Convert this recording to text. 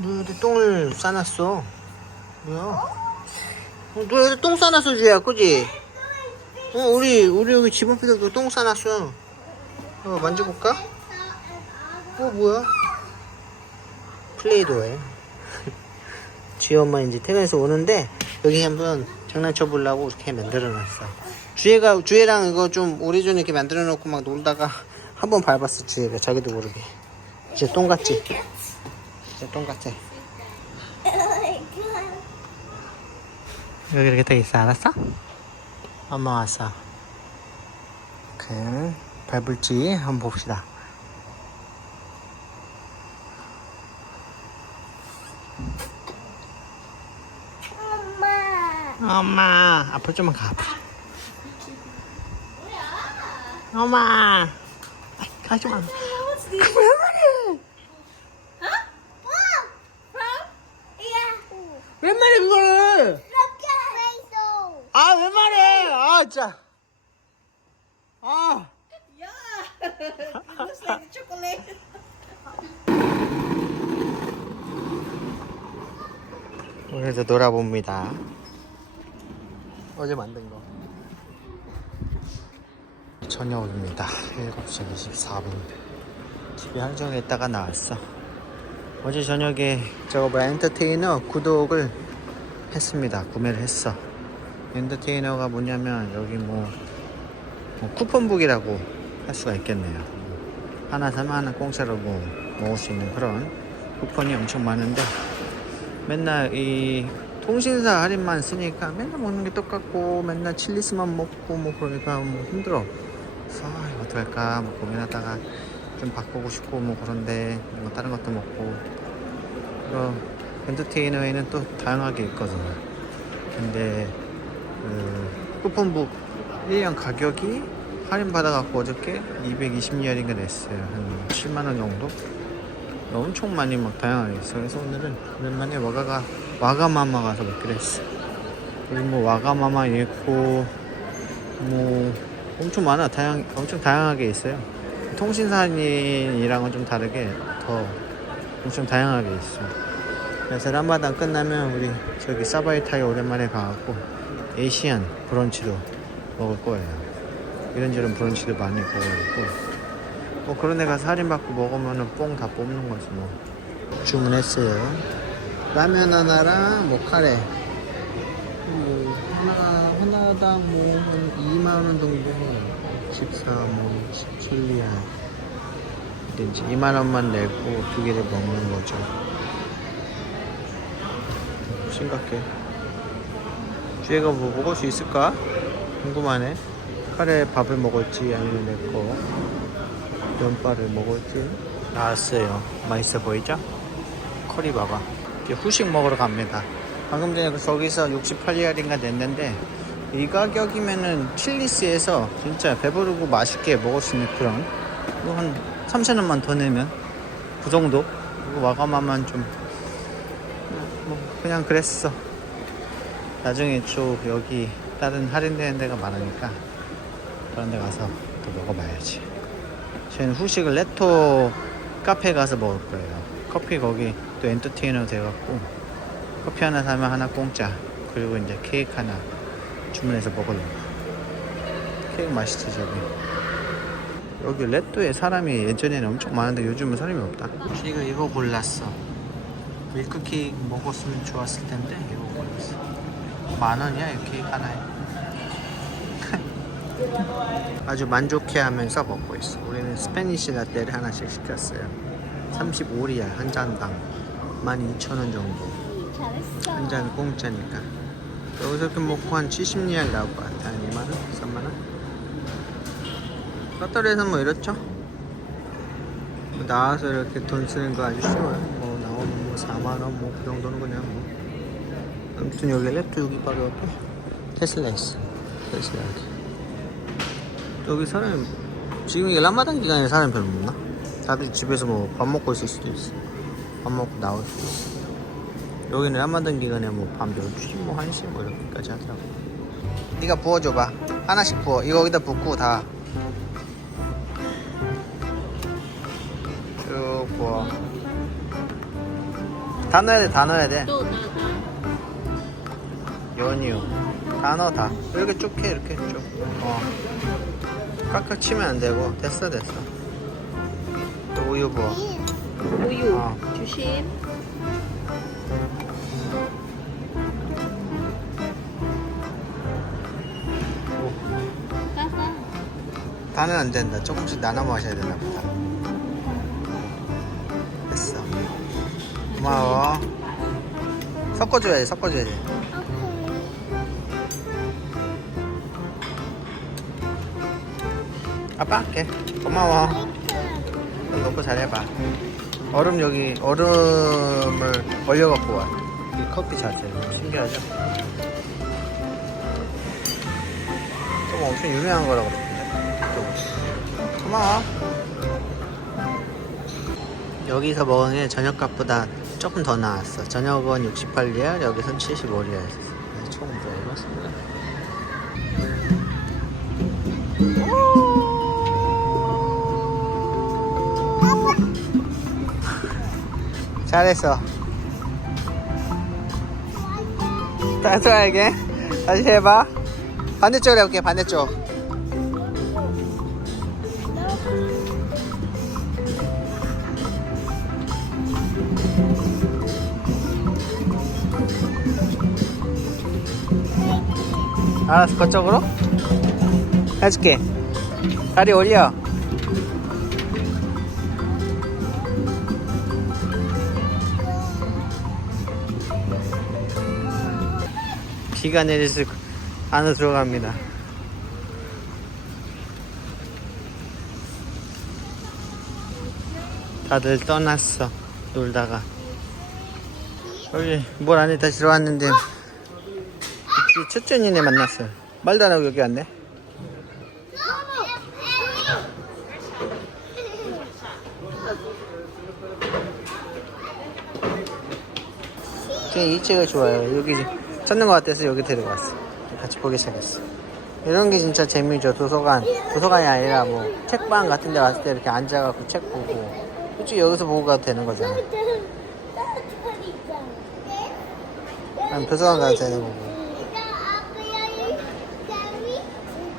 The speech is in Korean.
너 여기 똥을 싸놨어. 뭐야? 어, 너 여기 똥 싸놨어, 주야, 그지? 어, 우리, 우리 여기 집 앞에도 똥 싸놨어. 어, 만져볼까? 어, 뭐야? 플레이도에. 주희 엄마 이제 퇴근해서 오는데, 여기 한번 장난쳐 보려고 이렇게 만들어 놨어. 주혜가, 주혜랑 이거 좀 오래전에 이렇게 만들어 놓고 막 놀다가 한 번 밟았어, 주혜가. 자기도 모르게. 이제 똥 같지? 이제 똥 같아. 여기 이렇게 돼 있어, 알았어? 엄마 왔어. 그, 밟을지 한번 봅시다. 엄마. 엄마, 앞으로 좀만 가. 엄마. 아이, 가지 마. What's this? 왜 말해? Huh? Wow. From? Yeah. 왜 말해, 그거를? It. 아, 왜 말해? 아, 진짜. 아. Yeah. it looks like the chocolate. 그래서 놀아봅니다. 어제 만든 거. 저녁입니다. 7시 24분. 집에 있다가 나왔어. 어제 저녁에 저거 뭐야, 엔터테이너 구독을 했습니다. 구매를 했어. 엔터테이너가 뭐냐면 여기 뭐, 뭐 쿠폰북이라고 할 수가 있겠네요. 하나 사면 하나 공짜로 뭐 먹을 수 있는 그런 쿠폰이 엄청 많은데 맨날 이 통신사 할인만 쓰니까 맨날 먹는 게 똑같고 맨날 칠리스만 먹고 뭐 그러니까 뭐 힘들어. 그래서 아, 이거 어떡할까 뭐 고민하다가 좀 바꾸고 싶고 뭐 그런데 뭐 다른 것도 먹고 그리고 엔터테이너에는 또 다양하게 있거든요. 근데 그 쿠폰북 1년 가격이 할인 받아갖고 어저께 220리얼인가 냈어요. 한 7만 원 정도? 엄청 많이 막 다양하게 있어. 그래서 오늘은 오랜만에 와가가 와가마마 가서 먹기로 했어. 여기 뭐 와가마마 있고 뭐 엄청 많아. 다양 엄청 다양하게 있어요. 통신사인이랑은 좀 다르게 더 엄청 다양하게 있어. 그래서 람마단 끝나면 우리 저기 사바이타이 오랜만에 가갖고 에이시안 브런치도 먹을 거예요. 이런저런 브런치도 많이 먹고 뭐 그런 데 가서 할인받고 먹으면은 뽕다 뽑는 거지 뭐. 주문했어요. 라면 하나랑 뭐 카레. 뭐 하나 하나당 뭐한 2만 원 정도. 14, 뭐 17리안. 이제 2만 원만 내고 두 개를 먹는 거죠 심각해. 주애가 뭐 먹을 수 있을까? 궁금하네. 카레 밥을 먹을지 아니면 내거 면발을 먹을지? 나왔어요. 맛있어 보이죠? 커리 봐봐. 이제 후식 먹으러 갑니다. 방금 전에 그 저기서 68리알인가 냈는데 이 가격이면은 칠리스에서 진짜 배부르고 맛있게 먹을 수 있는 그런 한 3천원만 더 내면 그 정도? 이거 와가마만 좀 뭐 그냥 그랬어 나중에 쭉 여기 다른 할인되는 데가 많으니까 그런 데 가서 또 먹어봐야지 저희는 후식을 레토 카페 가서 먹을 거예요. 커피 거기 또 엔터테이너 돼갖고 커피 하나 사면 하나 공짜. 그리고 이제 케이크 하나 주문해서 먹으려고. 케이크 맛있지 저기. 여기 레토에 사람이 예전에는 엄청 많은데 요즘은 사람이 없다. 지금 이거 골랐어. 밀크 케이크 먹었으면 좋았을 텐데 이거 골랐어. 만 원이야 이 케이크 하나에. 아주 만족해하면서 먹고 있어. 우리는 스페니시 라떼를 하나씩 시켰어요. 35리알 한 잔당 12,000원 정도. 한잔 공짜니까. 여기서 이렇게 먹고 한 70리알 나올 것 같아. 한 2만 원? 3만원? 배터리에서 뭐 이렇죠? 뭐 나와서 이렇게 돈 쓰는 거 아주 쉬워요. 뭐 나오면 뭐 4만원 뭐 그 정도는 그냥 뭐. 아무튼 여기 랩도 여기 바로 옆에 테슬라 있어. 테슬라 여기. 여기 사람이 지금 이게 라마단 기간에 사람이 별로 없나? 다들 집에서 뭐 밥 먹고 있을 수도 있어. 밥 먹고 나올 수도 있어. 여기는 라마단 기간에 뭐 밤 12시 뭐 1시 뭐 이렇게까지 하더라고. 네가 부어줘봐. 하나씩 부어. 이거 여기다 붓고 다. 쭉 부어. 다 넣어야 돼, 다 넣어야 돼. 또. 연유. 다 넣어, 다. 이렇게 쭉 해, 이렇게 쭉. 어. 깍깍 치면 안 되고. 됐어, 됐어. 또 우유 부어. 우유 어. 조심. 까까. 다는 안 된다. 조금씩 나눠 마셔야 되나 보다. 고마워. 섞어줘야 지, 섞어줘야 지. 아빠 할게. 고마워. 너 놓고 잘해봐. 얼음 여기, 얼음을 얼려 갖고 와. 이 커피 자체. 신기하죠? 좀 엄청 유명한 거라고 그러던데. 좀. 고마워. 여기서 먹은 게 저녁값보다 조금 더 나왔어. 저녁은 68리알, 여기선 75리알이었어. 총 먹었습니다. 잘했어. 따스하게. 다시 해봐. 반대쪽으로 해볼게, 반대쪽. 알았어, 그쪽으로? 해줄게. 다리 올려. 비가 내려서 안으로 들어갑니다. 다들 떠났어. 놀다가. 여기 뭘 안에 다시 들어왔는데 이 첫째 니네 만났어요. 말도 안 하고 여기 왔네. 제이 책이 좋아요. 여기 찾는 것 같아서 여기 데려왔어. 같이 보기 시작했어. 이런 게 진짜 재미죠. 도서관. 도서관이 아니라 뭐 책방 같은 데 갔을 때 이렇게 앉아갖고 책 보고. 솔직히 여기서 보고 가도 되는 거잖아. 아니 도서관 가도 되는 거고.